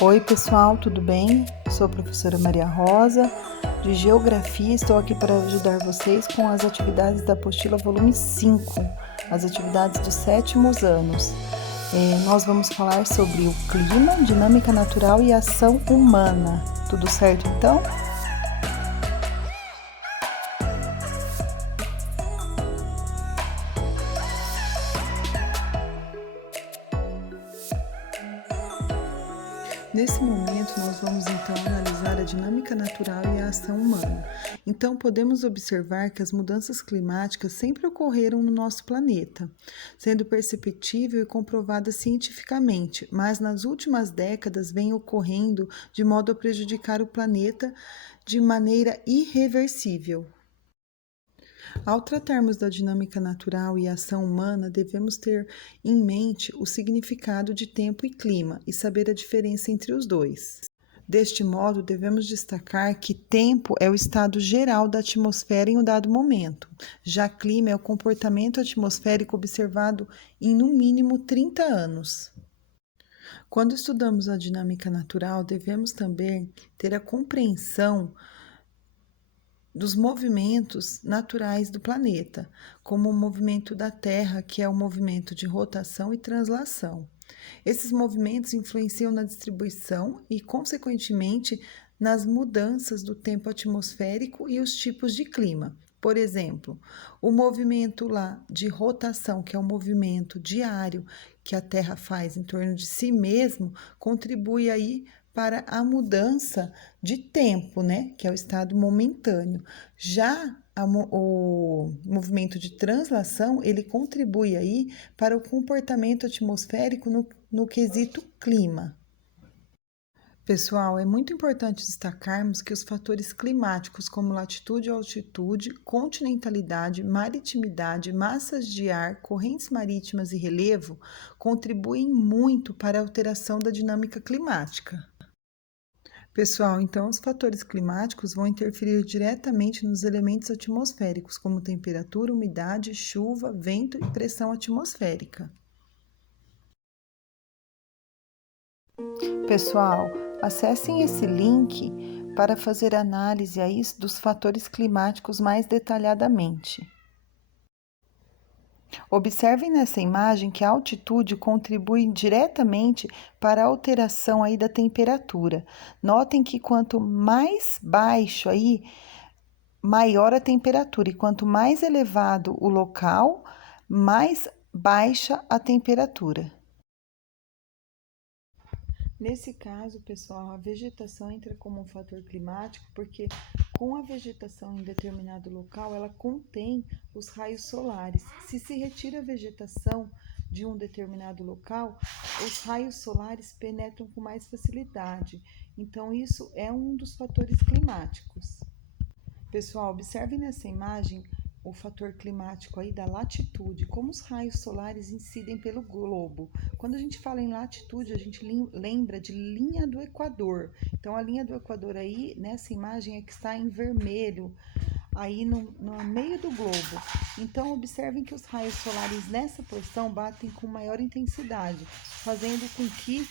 Oi pessoal, tudo bem? Sou a professora Maria Rosa, de Geografia. Estou aqui para ajudar vocês com as atividades da apostila volume 5, as atividades dos 7º anos. Nós vamos falar sobre o clima, dinâmica natural e ação humana. Tudo certo então? Nesse momento, nós vamos então analisar a dinâmica natural e a ação humana. Então, podemos observar que as mudanças climáticas sempre ocorreram no nosso planeta, sendo perceptível e comprovada cientificamente, mas nas últimas décadas vem ocorrendo de modo a prejudicar o planeta de maneira irreversível. Ao tratarmos da dinâmica natural e ação humana, devemos ter em mente o significado de tempo e clima e saber a diferença entre os dois. Deste modo, devemos destacar que tempo é o estado geral da atmosfera em um dado momento, já clima é o comportamento atmosférico observado em no mínimo 30 anos. Quando estudamos a dinâmica natural, devemos também ter a compreensão dos movimentos naturais do planeta, como o movimento da Terra, que é o movimento de rotação e translação. Esses movimentos influenciam na distribuição e, consequentemente, nas mudanças do tempo atmosférico e os tipos de clima. Por exemplo, o movimento lá de rotação, que é o movimento diário que a Terra faz em torno de si mesmo, contribui aí para a mudança de tempo, né? Que é o estado momentâneo. Já o movimento de translação, ele contribui aí para o comportamento atmosférico no quesito clima. Pessoal, é muito importante destacarmos que os fatores climáticos, como latitude e altitude, continentalidade, maritimidade, massas de ar, correntes marítimas e relevo, contribuem muito para a alteração da dinâmica climática. Pessoal, então os fatores climáticos vão interferir diretamente nos elementos atmosféricos, como temperatura, umidade, chuva, vento e pressão atmosférica. Pessoal, acessem esse link para fazer análise aí dos fatores climáticos mais detalhadamente. Observem nessa imagem que a altitude contribui diretamente para a alteração aí da temperatura. Notem que quanto mais baixo aí, maior a temperatura, e quanto mais elevado o local, mais baixa a temperatura. Nesse caso, pessoal, a vegetação entra como um fator climático porque com a vegetação em determinado local, ela contém os raios solares. Se retira a vegetação de um determinado local, os raios solares penetram com mais facilidade. Então, isso é um dos fatores climáticos. Pessoal, observem nessa imagem o fator climático aí da latitude, como os raios solares incidem pelo globo. Quando a gente fala em latitude, a gente lembra de linha do Equador. Então, a linha do Equador aí, nessa imagem, é que está em vermelho, aí no meio do globo. Então, observem que os raios solares nessa porção batem com maior intensidade, fazendo com que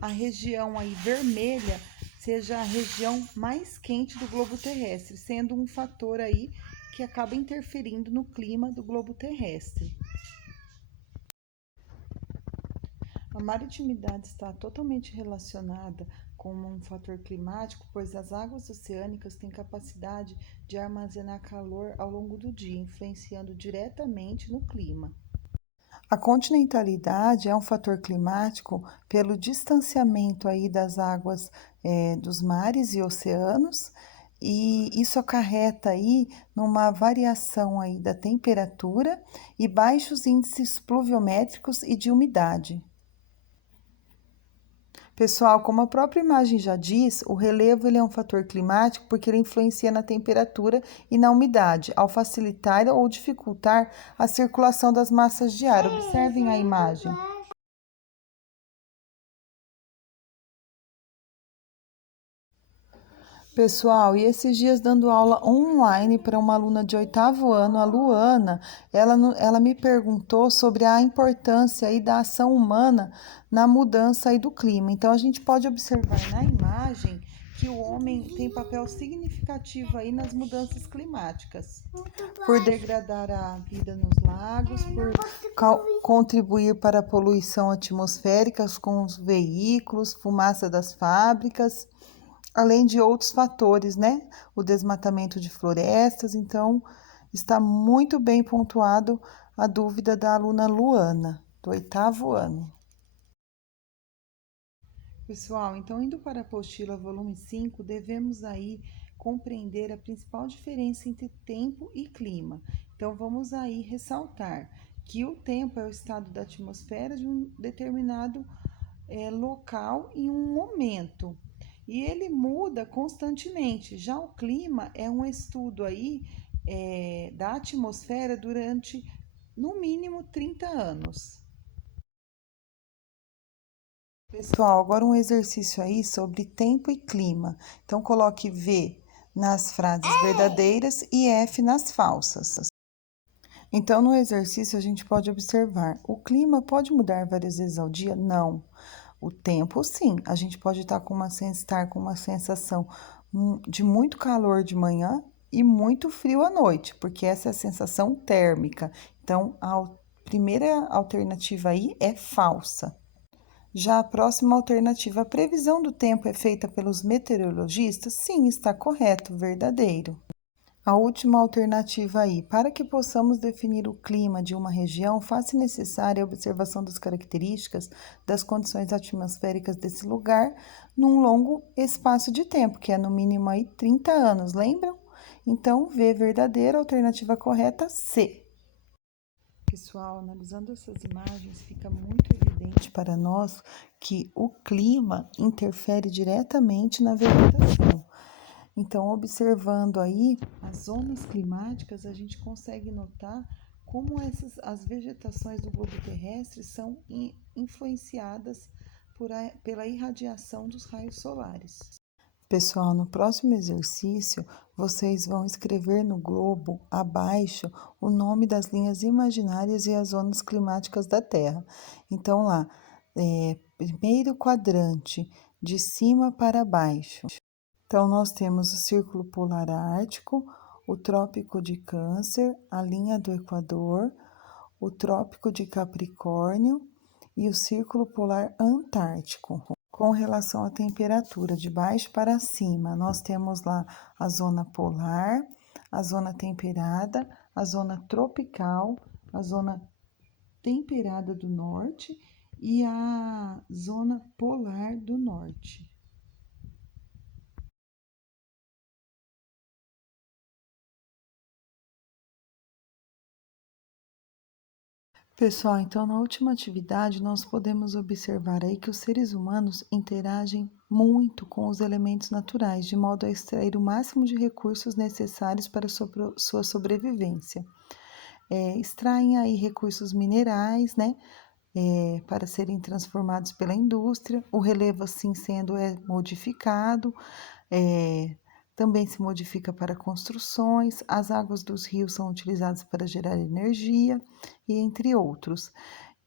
a região aí vermelha seja a região mais quente do globo terrestre, sendo um fator aí que acaba interferindo no clima do globo terrestre. A maritimidade está totalmente relacionada com um fator climático, pois as águas oceânicas têm capacidade de armazenar calor ao longo do dia, influenciando diretamente no clima. A continentalidade é um fator climático pelo distanciamento aí das águas dos mares e oceanos, e isso acarreta aí numa variação aí da temperatura e baixos índices pluviométricos e de umidade. Pessoal, como a própria imagem já diz, o relevo ele é um fator climático porque ele influencia na temperatura e na umidade, ao facilitar ou dificultar a circulação das massas de ar. Observem a imagem. Pessoal, e esses dias dando aula online para uma aluna de 8º ano, a Luana, ela me perguntou sobre a importância aí da ação humana na mudança aí do clima. Então, a gente pode observar na imagem que o homem tem papel significativo aí nas mudanças climáticas, por degradar a vida nos lagos, por contribuir para a poluição atmosférica com os veículos, fumaça das fábricas, além de outros fatores, né? O desmatamento de florestas. Então, está muito bem pontuado a dúvida da aluna Luana, do 8º ano. Pessoal, então, indo para a apostila volume 5, devemos aí compreender a principal diferença entre tempo e clima. Então, vamos aí ressaltar que o tempo é o estado da atmosfera de um determinado local em um momento, e ele muda constantemente. Já o clima é um estudo aí da atmosfera durante no mínimo 30 anos. Pessoal, agora um exercício aí sobre tempo e clima. Então, coloque V nas frases verdadeiras e F nas falsas. Então, no exercício, a gente pode observar: o clima pode mudar várias vezes ao dia? Não. O tempo, sim. A gente pode estar estar com uma sensação de muito calor de manhã e muito frio à noite, porque essa é a sensação térmica. Então, a primeira alternativa aí é falsa. Já a próxima alternativa, a previsão do tempo é feita pelos meteorologistas? Sim, está correto, verdadeiro. A última alternativa aí, para que possamos definir o clima de uma região, faz-se necessária a observação das características das condições atmosféricas desse lugar num longo espaço de tempo, que é no mínimo aí 30 anos, lembram? Então, V verdadeira, alternativa correta, C. Pessoal, analisando essas imagens, fica muito evidente para nós que o clima interfere diretamente na vegetação. Então, observando aí as zonas climáticas, a gente consegue notar como as vegetações do globo terrestre são influenciadas pela irradiação dos raios solares. Pessoal, no próximo exercício, vocês vão escrever no globo, abaixo, o nome das linhas imaginárias e as zonas climáticas da Terra. Então, lá, primeiro quadrante, de cima para baixo. Então, nós temos o Círculo Polar Ártico, o Trópico de Câncer, a linha do Equador, o Trópico de Capricórnio e o Círculo Polar Antártico. Com relação à temperatura, de baixo para cima, nós temos lá a zona polar, a zona temperada, a zona tropical, a zona temperada do norte e a zona polar do norte. Pessoal, então na última atividade nós podemos observar aí que os seres humanos interagem muito com os elementos naturais, de modo a extrair o máximo de recursos necessários para sua sobrevivência. Extraem aí recursos minerais, né, para serem transformados pela indústria, o relevo assim sendo modificado, também se modifica para construções, as águas dos rios são utilizadas para gerar energia, e entre outros.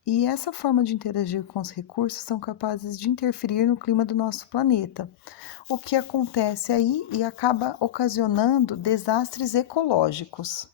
E essa forma de interagir com os recursos são capazes de interferir no clima do nosso planeta, o que acontece aí e acaba ocasionando desastres ecológicos.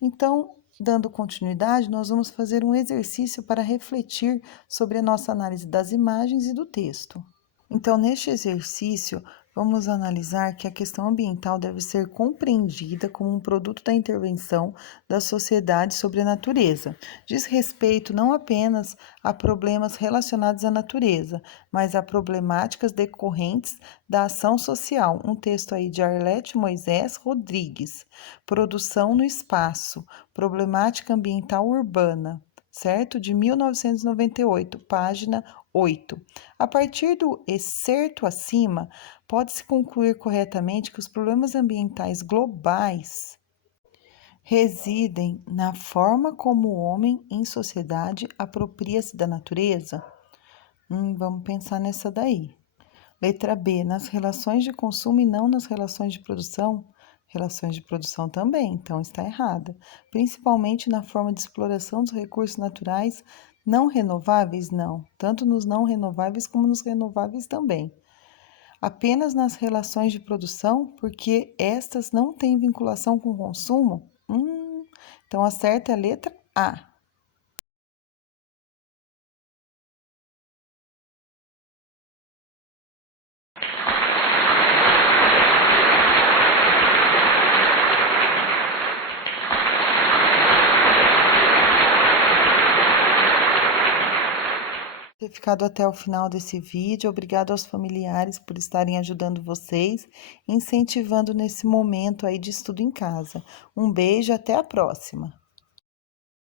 Então, dando continuidade, nós vamos fazer um exercício para refletir sobre a nossa análise das imagens e do texto. Então, neste exercício, vamos analisar que a questão ambiental deve ser compreendida como um produto da intervenção da sociedade sobre a natureza. Diz respeito não apenas a problemas relacionados à natureza, mas a problemáticas decorrentes da ação social. Um texto aí de Arlete Moisés Rodrigues. Produção no espaço, problemática ambiental urbana, certo? De 1998, página 8. A partir do excerto acima, pode-se concluir corretamente que os problemas ambientais globais residem na forma como o homem em sociedade apropria-se da natureza? Vamos pensar nessa daí. Letra B, nas relações de consumo e não nas relações de produção? Relações de produção também, então está errada. Principalmente na forma de exploração dos recursos naturais não renováveis, não. Tanto nos não renováveis como nos renováveis também. Apenas nas relações de produção, porque estas não têm vinculação com o consumo? Então a certa é a letra A. Ter ficado até o final desse vídeo. Obrigado aos familiares por estarem ajudando vocês, incentivando nesse momento aí de estudo em casa. Um beijo, até a próxima!